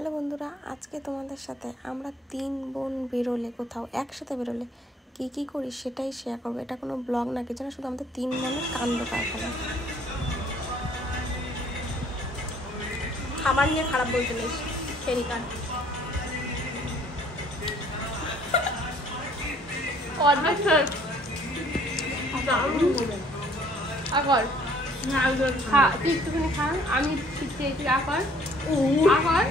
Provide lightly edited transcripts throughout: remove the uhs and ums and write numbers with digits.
Hello বন্ধুরা, আজকে তোমাদের সাথে আমরা 3 বোন বেরোলে কোথাও একসাথে বেরোলে কি কি করি সেটাই শেয়ার করবো। এটা কোনো ব্লগ না, কিছু না, শুধু আমাদের 3 বোনের কাণ্ড কারখানা। খাবার নিয়ে খারাপ বলতে নেই, ফেরিকার একটুখানি খান, আমি চেয়েছি আকার আকার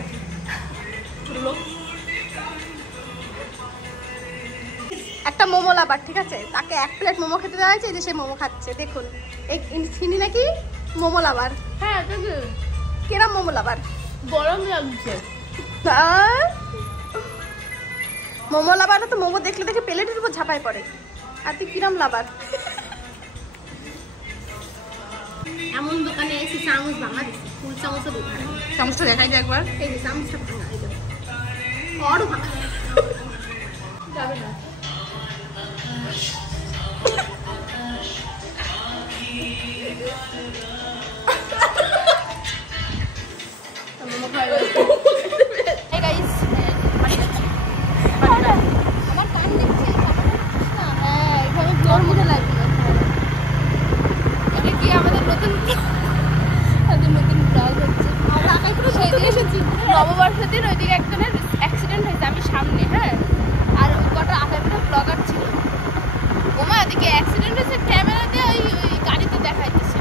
একটা মোমো লাভার, ঠিক আছে, তাকে 1 প্লেট মোমো খেতে দেওয়া হয়েছে, যে সে মোমো খাচ্ছে। দেখুন চিনি নাকি মোমো লাভার। হ্যাঁ, কেরম মোমো লাভার? গরম লাগছে। মোমো লাভার তো মোমো দেখলে দেখে প্লেটের উপর ঝাঁপায় পড়ে। আর তুই কিরম লাভার? এমন দোকানে এসে চামচ ভাঙা দিচ্ছে, ফুল চামচও দোকানে। চামচটা দেখাই যায় একবার। এই যে চামচটা ভাঙা, এই যে বড় ভাঙা যাবে না। আমার কান দেখছি, হ্যাঁ, এখানে জোর মুখে লাগবে। এটা কি আমাদের নতুন ব্লগ হচ্ছে? আমরা আকাইপুরে ঘুরতে এসেছি নববর্ষের দিন। ওইদিকে একজনের অ্যাক্সিডেন্ট হয়েছে, আমি সামনে, হ্যাঁ, আর ওই কটা আকাইপুরে ব্লগার ছিল। ওমা ওদিকে অ্যাক্সিডেন্ট হয়েছে, ক্যামেরা দিয়ে ওই গাড়িতে দেখাইতেছে।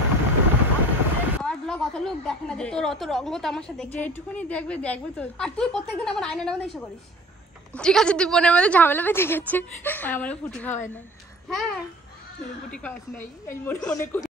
আমার ব্লগ অত লোক দেখে না, যে তোর অত রঙ্গ তামাশা দেখে একটুখানি দেখবে তো। আর তুই প্রত্যেকদিন আমার আয়নার মধ্যে এসে করিস। ঠিক আছে, তুই বোনের মধ্যে ঝামেলা বেঁধে গেছে। আমার ফুটি খাওয়ায় না। হ্যাঁ, ফুটি খাওয়াস নাই, আমি মনে মনে করি।